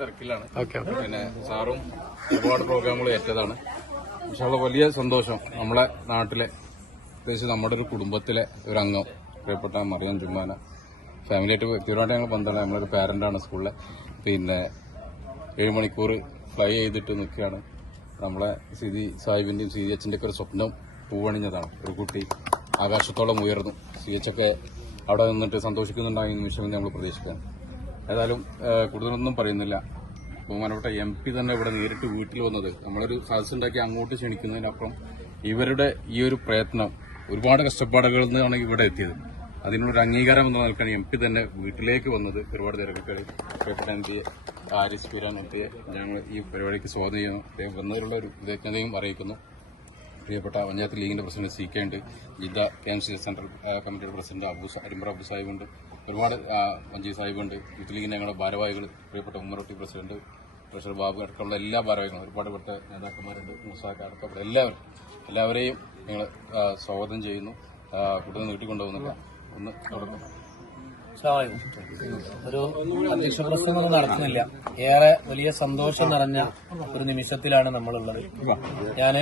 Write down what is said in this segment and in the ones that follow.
തിരക്കിലാണ്. ഓക്കെ പിന്നെ സാറും ഒരുപാട് പ്രോഗ്രാമുകൾ ഏറ്റതാണ്. പക്ഷെ വലിയ സന്തോഷം നമ്മളെ നാട്ടിലെ പ്രത്യേകിച്ച് നമ്മുടെ ഒരു കുടുംബത്തിലെ ഒരു അംഗം പ്രിയപ്പെട്ട മറിയം ജുമാന ഫാമിലിയായിട്ട് വ്യക്തിപരമായിട്ട് ഞങ്ങൾ ബന്ധമാണ് നമ്മളൊരു പാരന്റാണ് സ്കൂളിലെ. പിന്നെ ഏഴ് മണിക്കൂർ ഫ്ലൈ ചെയ്തിട്ട് നിൽക്കുകയാണ്. നമ്മളെ സിദി സാഹിബിന്റെയും സി എച്ചിന്റെ ഒക്കെ ഒരു സ്വപ്നം പൂവണിഞ്ഞതാണ്. ഒരു കുട്ടി ആകാശത്തോളം ഉയർന്നു. സി എച്ച് ഒക്കെ അവിടെ നിന്നിട്ട് സന്തോഷിക്കുന്നുണ്ടായി ഈ നിമിഷം നമ്മൾ പ്രതീക്ഷിക്കാൻ ഏതായാലും കൂടുതലൊന്നും പറയുന്നില്ല. ബഹുമാനപ്പെട്ട എം പി തന്നെ ഇവിടെ നേരിട്ട് വീട്ടിൽ വന്നത്. നമ്മളൊരു സദസ് ഉണ്ടാക്കി അങ്ങോട്ട് ക്ഷണിക്കുന്നതിനപ്പുറം ഇവരുടെ ഈ ഒരു പ്രയത്നം ഒരുപാട് കഷ്ടപ്പാടുകളിൽ നിന്നാണ് ഇവിടെ എത്തിയത്. അതിനൊരു അംഗീകാരം എന്ന് നിൽക്കാൻ എം പി തന്നെ വീട്ടിലേക്ക് വന്നത് ഒരുപാട് തിരക്കക്കാർ പ്രിയപ്പെട്ട M P Haris Beeran M പിയെ ഞങ്ങൾ ഈ പരിപാടിക്ക് സ്വാഗതം ചെയ്യുന്നു. അദ്ദേഹം വന്നതിലുള്ള ഒരു വിദഗ്ധതയും അറിയിക്കുന്നു. പ്രിയപ്പെട്ട പഞ്ചായത്ത് ലീഗിന്റെ പ്രസിഡന്റ് സി കെ ഉണ്ട്. Jeddah K M C central കമ്മിറ്റിയുടെ പ്രസിഡന്റ് അബു അരിമ്പ്ര അബു സാഹിബ് ഉണ്ട് ഒരുപാട് വഞ്ചി മഞ്ജി സാഹിബ് ഉണ്ട് യൂത്ത് ലീഗിന്റെ ഞങ്ങളുടെ ഭാരവാഹികൾ പ്രിയപ്പെട്ട ഉമ്മറൊട്ടി പ്രസിഡന്റ് പ്രഷർ ബാബു അടക്കമുള്ള എല്ലാ ഭാരവാഹികളും ഒരുപാട് പെട്ട നേതാക്കന്മാരുണ്ട് മൂസാക്ക അടക്കപ്പെട്ട എല്ലാവരും. എല്ലാവരെയും ഞങ്ങൾ സ്വാഗതം ചെയ്യുന്നു. കൂട്ടുന്ന നീട്ടിക്കൊണ്ടുപോകുന്നില്ല. ഒന്ന് തുടക്കം ഒരു അധ്യക്ഷ പ്രസംഗം നടത്തുന്നില്ല. ഏറെ വലിയ സന്തോഷം നിറഞ്ഞ ഒരു നിമിഷത്തിലാണ് നമ്മളുള്ളത്. ഞാൻ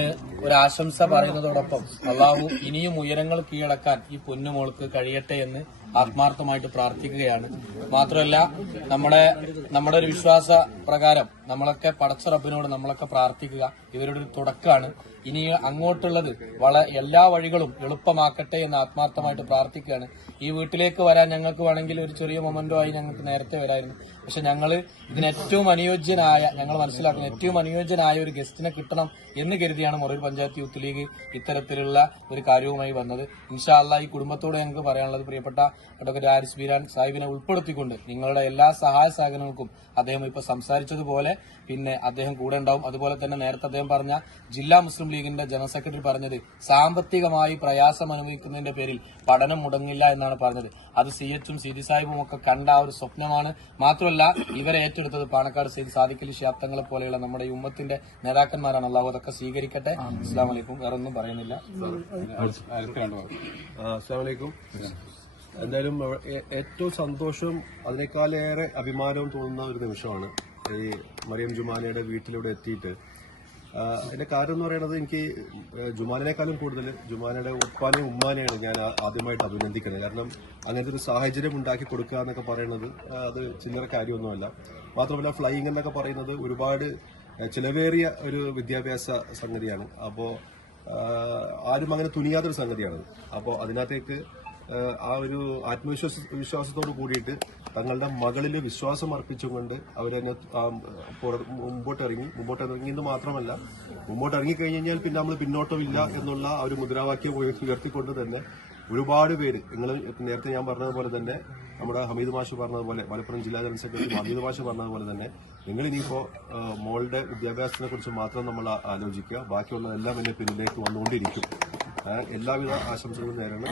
ഒരു ആശംസ പറയുന്നതോടൊപ്പം അള്ളാഹു ഇനിയും ഉയരങ്ങൾ കീഴടക്കാൻ ഈ പൊന്നുമോൾക്ക് കഴിയട്ടെ എന്ന് ആത്മാർത്ഥമായിട്ട് പ്രാർത്ഥിക്കുകയാണ്. മാത്രമല്ല നമ്മുടെ നമ്മുടെ ഒരു വിശ്വാസ പ്രകാരം നമ്മളൊക്കെ പടച്ച റബ്ബിനോട് നമ്മളൊക്കെ പ്രാർത്ഥിക്കുക ഇവരുടെ ഒരു തുടക്കമാണ് ഇനി അങ്ങോട്ടുള്ളത് വള എല്ലാ വഴികളും എളുപ്പമാക്കട്ടെ എന്ന് ആത്മാർത്ഥമായിട്ട് പ്രാർത്ഥിക്കുകയാണ്. ഈ വീട്ടിലേക്ക് വരാൻ ഞങ്ങൾക്ക് വേണമെങ്കിൽ ഒരു ചെറിയ മൊമെന്റോ ആയി ഞങ്ങൾക്ക് നേരത്തെ വരായിരുന്നു. പക്ഷെ ഞങ്ങൾ ഇതിന് ഏറ്റവും അനുയോജ്യനായ ഞങ്ങൾ മനസ്സിലാക്കുന്ന ഏറ്റവും അനുയോജ്യനായ ഒരു ഗസ്റ്റിനെ കിട്ടണം എന്ന് കരുതിയാണ് മൊറൂർ പഞ്ചായത്ത് യൂത്ത് ലീഗ് ഇത്തരത്തിലുള്ള ഒരു കാര്യവുമായി വന്നത്. ഇൻഷാല്ല ഈ കുടുംബത്തോട് ഞങ്ങൾക്ക് പറയാനുള്ളത് പ്രിയപ്പെട്ട അഡ്വക്കേറ്റ് ആരിസ് ബീരാൻ സാഹിബിനെ ഉൾപ്പെടുത്തിക്കൊണ്ട് നിങ്ങളുടെ എല്ലാ സഹായ സഹകരണങ്ങൾക്കും അദ്ദേഹം ഇപ്പൊ സംസാരിച്ചതുപോലെ പിന്നെ അദ്ദേഹം കൂടെ ഉണ്ടാവും. അതുപോലെ തന്നെ നേരത്തെ അദ്ദേഹം പറഞ്ഞ ജില്ലാ മുസ്ലിം ലീഗിന്റെ ജനറൽ സെക്രട്ടറി പറഞ്ഞത് സാമ്പത്തികമായി പ്രയാസം അനുഭവിക്കുന്നതിന്റെ പേരിൽ പഠനം മുടങ്ങില്ല എന്നാണ് പറഞ്ഞത്. അത് സി എച്ചും സി ഡി സാഹിബും ഒക്കെ കണ്ട ആ ഒരു സ്വപ്നമാണ്. മാത്രമല്ല ഇവരെ ഏറ്റെടുത്തത് പാണക്കാട് സെയ്ദ് സാദിഖലി ശാബ്ദങ്ങളെ പോലെയുള്ള നമ്മുടെ ഉമ്മത്തിന്റെ നേതാക്കന്മാരാണ്. അള്ളാഹു അതൊക്കെ സ്വീകരിക്കട്ടെ. അസ്സാം വലൈക്കും വേറെ ഒന്നും പറയുന്നില്ല അസ്സാം വലൈക്കും എന്തായാലും ഏറ്റവും സന്തോഷവും അതിനേക്കാളേറെ അഭിമാനവും തോന്നുന്ന ഒരു നിമിഷമാണ് ഈ മറിയം ജുമാനയുടെ വീട്ടിലൂടെ എത്തിയിട്ട്. അതിന്റെ കാര്യം എന്ന് പറയുന്നത് എനിക്ക് ജുമാനേക്കാളും കൂടുതൽ ജുമാനയുടെ ഉപ്പാനെയും ഉമ്മാനെയാണ് ഞാൻ ആദ്യമായിട്ട് അഭിനന്ദിക്കുന്നത്. കാരണം അങ്ങനത്തെ ഒരു സാഹചര്യം ഉണ്ടാക്കി കൊടുക്കുക എന്നൊക്കെ പറയുന്നത് അത് ചില്ലറ കാര്യമൊന്നുമല്ല. മാത്രമല്ല ഫ്ലൈയിങ് എന്നൊക്കെ പറയുന്നത് ഒരുപാട് ചിലവേറിയ ഒരു വിദ്യാഭ്യാസ സംഗതിയാണ്. അപ്പോൾ ആരും അങ്ങനെ തുനിയാത്തൊരു സംഗതിയാണ് അപ്പോൾ അതിനകത്തേക്ക് ആ ഒരു ആത്മവിശ്വാസ വിശ്വാസത്തോട് കൂടിയിട്ട് തങ്ങളുടെ മകളിൽ വിശ്വാസം അർപ്പിച്ചുകൊണ്ട് അവരെന്നെ മുമ്പോട്ടിറങ്ങി പുറ- മുമ്പോട്ട് ഇറങ്ങി മുമ്പോട്ട് ഇറങ്ങി എന്ന് മാത്രമല്ല മുമ്പോട്ട് ഇറങ്ങി കഴിഞ്ഞ് കഴിഞ്ഞാൽ പിന്നെ നമ്മൾ പിന്നോട്ടമില്ല എന്നുള്ള ആ ഒരു മുദ്രാവാക്യം ഉയർത്തി- ഉയർത്തിക്കൊണ്ട് തന്നെ ഒരുപാട് പേര് നിങ്ങൾ നേരത്തെ ഞാൻ പറഞ്ഞതുപോലെ തന്നെ നമ്മുടെ ഹമീദ് മാഷ് പറഞ്ഞതുപോലെ മലപ്പുറം ജില്ലാ ജനറൽ സെക്രട്ടറി ഹമീദ് മാഷ് പറഞ്ഞതുപോലെ തന്നെ നിങ്ങൾ ഇനിയിപ്പോ ആ, മോളുടെ വിദ്യാഭ്യാസത്തിനെ കുറിച്ച് മാത്രം നമ്മൾ ആലോചിക്കുക ബാക്കിയുള്ളതെല്ലാം എന്റെ പിന്നിലേക്ക് വന്നുകൊണ്ടിരിക്കും. എല്ലാവിധ ആശംസകളും നേരാണ്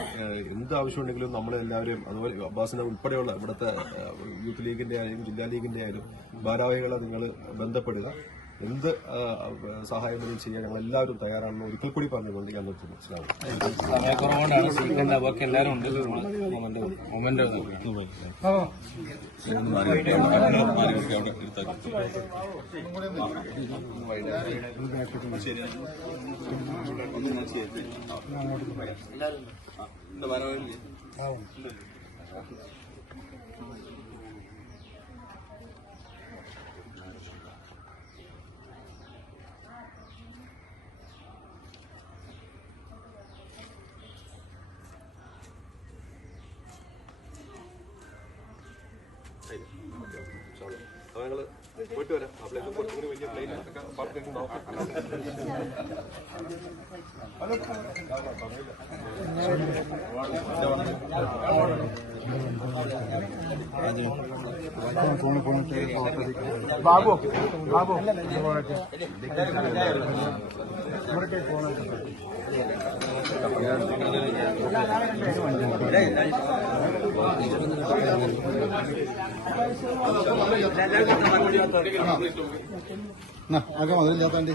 എന്ത് ആവശ്യമുണ്ടെങ്കിലും നമ്മൾ എല്ലാവരെയും അതുപോലെ അബ്ബാസിനെ ഉൾപ്പെടെയുള്ള ഇവിടുത്തെ യൂത്ത് ലീഗിന്റെ ആയാലും ജില്ലാ ലീഗിന്റെ ആയാലും ഭാരവാഹികളെ നിങ്ങൾ ബന്ധപ്പെടുക. എന്ത് സഹായം വരും ചെയ്യാൻ ഞങ്ങൾ എല്ലാവരും തയ്യാറാണെന്ന് ഒരിക്കൽ കൂടി പറഞ്ഞുകൊണ്ട് ഞാൻ നിർത്തുന്നു അവർക്ക് എല്ലാവരും അപ്പോൾ ഞങ്ങൾ പോയിട്ട് വരാം. അപ്പോഴേക്കും കുറച്ചും കൂടി വലിയ പ്ലെയിൻ പാർട്ടിലേക്ക് നോക്കാം. బాబు బాబు. అగ్గం మొదలు చేద్దండి